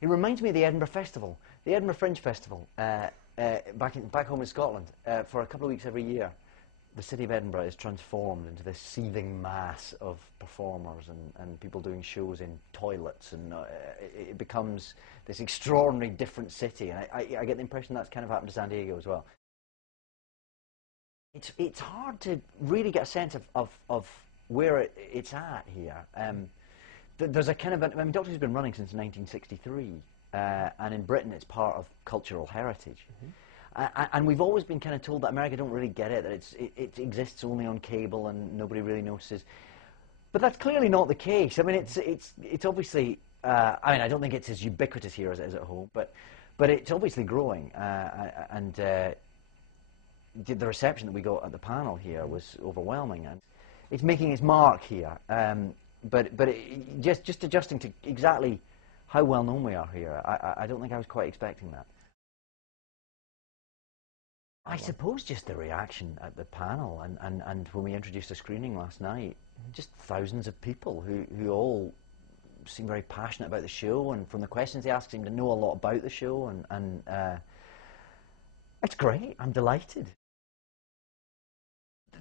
He reminds me of the Edinburgh Festival, the Edinburgh Fringe Festival, back home in Scotland. For a couple of weeks every year, the city of Edinburgh is transformed into this seething mass of performers and people doing shows in toilets, and it becomes this extraordinary different city. And I get the impression that's kind of happened to San Diego as well. It's hard to really get a sense of where it's at here. There's a kind of, I mean, Doctor Who's been running since 1963, and in Britain it's part of cultural heritage. And we've always been kind of told that America don't really get it, that it exists only on cable and nobody really notices. But that's clearly not the case. I mean, it's obviously, I mean, I don't think it's as ubiquitous here as it is at home, but it's obviously growing. And the reception that we got at the panel here was overwhelming, and it's making its mark here. But just adjusting to exactly how well known we are here, I don't think I was quite expecting that. I suppose just the reaction at the panel and when we introduced the screening last night, just thousands of people who all seem very passionate about the show, and from the questions they ask seem to know a lot about the show, and it's great. I'm delighted.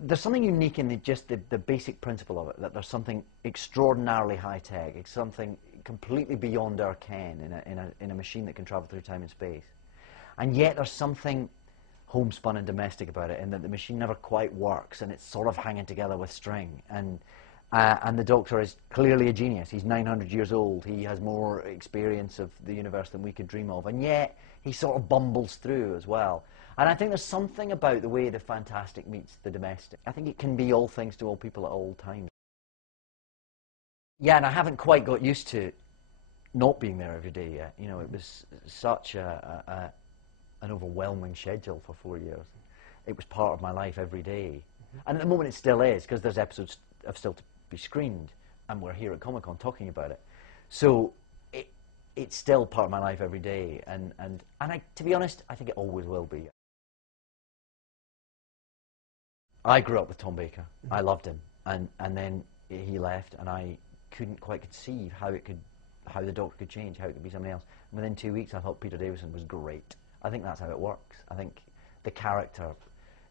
There's something unique in the basic principle of it, that there's something extraordinarily high-tech. It's something completely beyond our ken in a machine that can travel through time and space. And yet there's something homespun and domestic about it, in that the machine never quite works, and it's sort of hanging together with string. And the Doctor is clearly a genius. He's 900 years old. He has more experience of the universe than we could dream of, and yet he sort of bumbles through as well. And I think there's something about the way the fantastic meets the domestic. I think it can be all things to all people at all times. Yeah, and I haven't quite got used to not being there every day yet. You know, it was such an overwhelming schedule for 4 years. It was part of my life every day. And at the moment it still is, because there's episodes of still to be screened, and we're here at Comic-Con talking about it. So it's still part of my life every day, and to be honest, I think it always will be. I grew up with Tom Baker. I loved him, and then he left, and I couldn't quite conceive how the Doctor could change, how it could be somebody else. And within 2 weeks, I thought Peter Davison was great. I think that's how it works. I think the character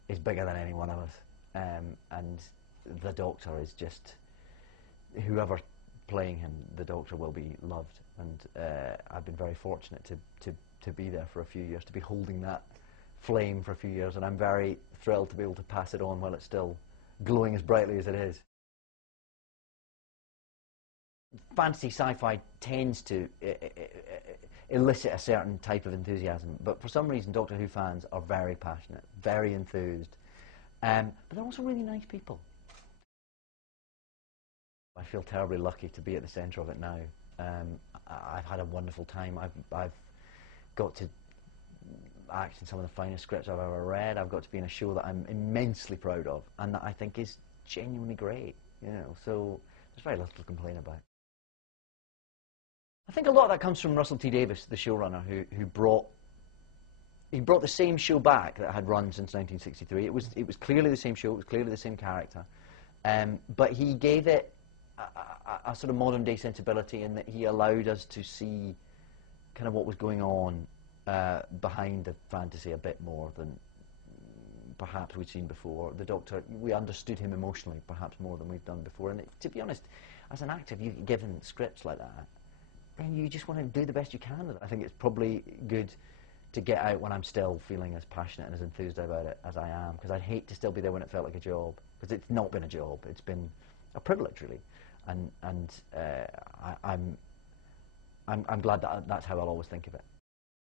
is bigger than any one of us, and the Doctor is just, whoever playing him, the Doctor will be loved. And I've been very fortunate to be there for a few years, to be holding that flame for a few years, and I'm very thrilled to be able to pass it on while it's still glowing as brightly as it is. Fantasy sci-fi tends to elicit a certain type of enthusiasm, but for some reason Doctor Who fans are very passionate, very enthused, but they're also really nice people. I feel terribly lucky to be at the centre of it now. I've had a wonderful time. I've got to act in some of the finest scripts I've ever read. I've got to be in a show that I'm immensely proud of, and that I think is genuinely great. You know, so there's very little to complain about. I think a lot of that comes from Russell T Davies, the showrunner, who brought the same show back that had run since 1963. It was clearly the same show. It was clearly the same character, but he gave it a sort of modern day sensibility, in that he allowed us to see kind of what was going on behind the fantasy a bit more than perhaps we'd seen before. The Doctor, we understood him emotionally perhaps more than we've done before. And to be honest, as an actor, if you get given scripts like that, then you just want to do the best you can with it. I think it's probably good to get out when I'm still feeling as passionate and as enthused about it as I am, because I'd hate to still be there when it felt like a job, because it's not been a job. It's been a privilege, really, and I'm glad that that's how I'll always think of it.